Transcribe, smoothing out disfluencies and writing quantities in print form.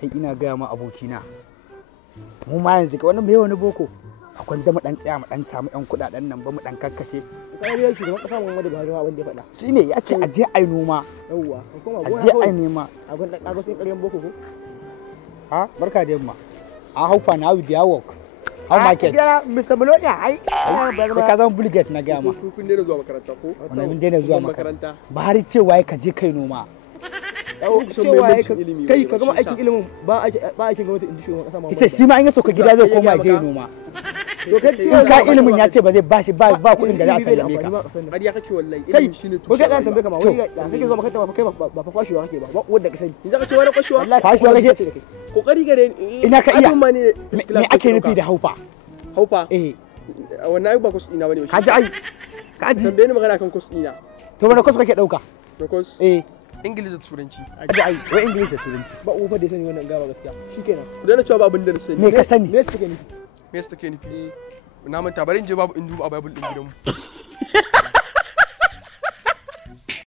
kai ina gaya ma abokina mu ma yanzu ka wannan bai wani boko akwai da mu dan tsaya mu dan samu yan kudaden nan ba mu dan kakkashe kai ya shugaban kasa Muhammadu Buhari ma wanda ya faɗa shine ya ce aje ai noma yawwa aje ai nema a gun dan kago sai ƙaryan boko ko ha barka da yamma a how far now with your work how market Mr. Melonia ai sai ka zama bulget na gaya ma kun daina zuwa makaranta ko wannan mun daina zuwa makaranta Buhari cewa ka je kai noma cewa kai ka gama aikin ilimin ba aikin gwamnati in ji shugaban kasa ita shi ma in ya sauka gida zai koma je noma to kai ka ilimin ya ce ba zai bashi ba kuɗin da za a sallame ka ƙarya kake wallahi kai ilimi shine ko kai tushen dan tambaye ka ma wai ya kake zuwa makaranta ba kai ba fa kwashewa kake ba wanda ka sani in zaka ce wani kwashewa kwashewa kake kokari gare ina ka iya ma ne me ake nufi da haufa haufa wannan ai ba kwas ina bane kaji ai kaji tambaye ni magana kan kwas ina to wani kwas kake dauka na kwas English da Turanci. Kaji ai wai English da Turanci ba ufa da sani wannan gaba gaskiya shikenan ku daina cewa ba abin da na sani me ka sani me su take nufi me su take nufi na manta bari in je babu in duba a bible din gidanmu